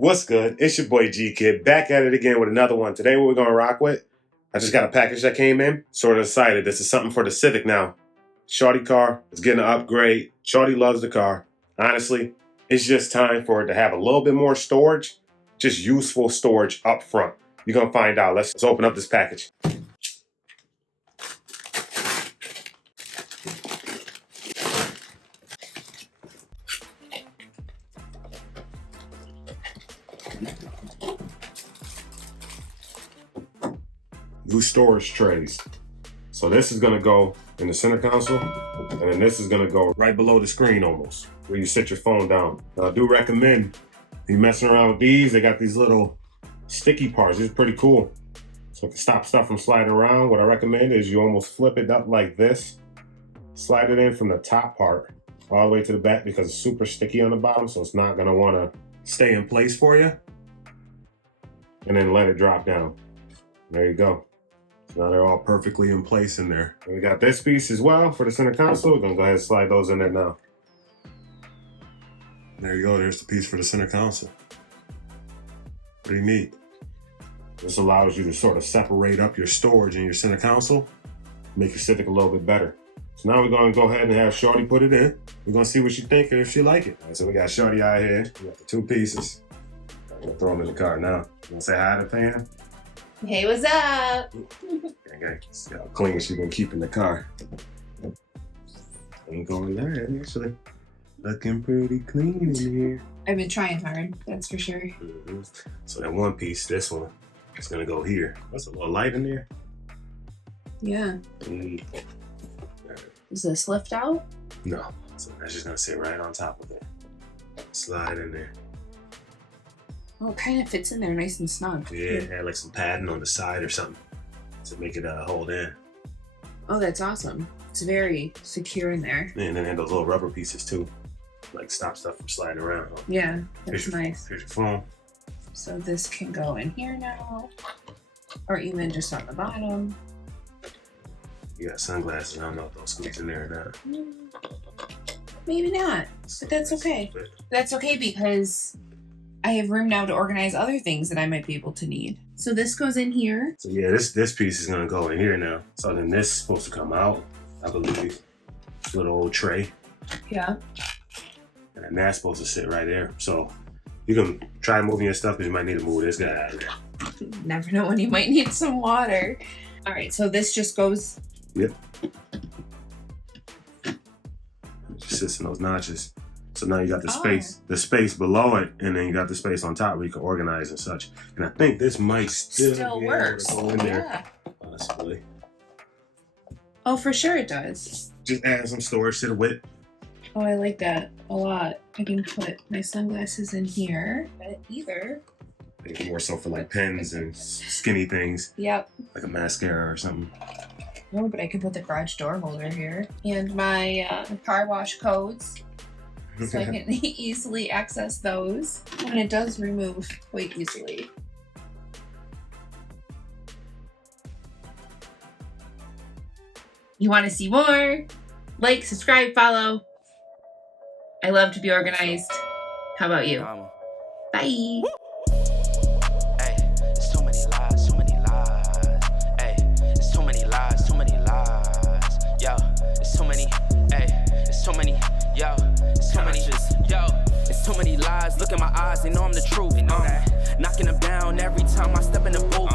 What's good? It's your boy G-Kid, back at it again with another one. Today what we're going to rock with, I just got a package that came in. Sort of excited. This is something for the Civic now. Shorty car is getting an upgrade. Shorty loves the car. Honestly, it's just time for it to have a little bit more storage. Just useful storage up front. You're going to find out. Let's open up this package. New storage trays. So this is gonna go in the center console, and then this is gonna go right below the screen almost, where you sit your phone down. Now I do recommend you messing around with these. They got these little sticky parts. These are pretty cool. So to stop stuff from sliding around, what I recommend is you almost flip it up like this, slide it in from the top part all the way to the back because it's super sticky on the bottom, so it's not gonna wanna stay in place for you. And then let it drop down. There you go. Now they're all perfectly in place in there. And we got this piece as well for the center console. We're gonna go ahead and slide those in there now. There you go, there's the piece for the center console. Pretty neat. This allows you to sort of separate up your storage in your center console, make your Civic a little bit better. So now we're gonna go ahead and have Shorty put it in. We're gonna see what she thinks and if she like it. All right, so we got Shorty out here. We got the two pieces. I'm gonna throw them in the car now. You wanna say hi to Pam? Hey, what's up? Okay, see how clean she's been keeping the car. Ain't going there, actually. Looking pretty clean in here. I've been trying hard, that's for sure. Mm-hmm. So that one piece, this one, is gonna go here. That's a little light in there. Yeah. Mm. Does this lift out? No, so that's just gonna sit right on top of it. Slide in there. Oh, it kind of fits in there nice and snug. Yeah, it had like some padding on the side or something to make it hold in. Oh, that's awesome. It's very secure in there. And then had those little rubber pieces too, like stop stuff from sliding around. Yeah, that's nice. Here's your phone. So this can go in here now, or even just on the bottom. You got sunglasses. I don't know if those squeeze in there or not. Maybe not, but that's okay. That's okay because I have room now to organize other things that I might be able to need. So this goes in here. So yeah, this piece is gonna go in here now. So then this is supposed to come out, I believe. This little old tray. Yeah. And then that's supposed to sit right there. So you can try moving your stuff because you might need to move this guy out of there. Never know when you might need some water. All right, so this just goes. Yep. It just sits in those notches. So now you got the space below it, and then you got the space on top where you can organize and such. And I think this might still works. Go in there, possibly. Oh, for sure it does. Just add some storage to the width. Oh, I like that a lot. I can put my sunglasses in here, but either. I think more so for like pens and skinny things. Yep. Like a mascara or something. Oh, but I can put the garage door holder here. And my car wash codes. So I can easily access those. And it does remove quite easily. You want to see more? Like, subscribe, follow. I love to be organized. How about you? Bye. Too many lies, look in my eyes, they know I'm the truth. Knocking them down every time.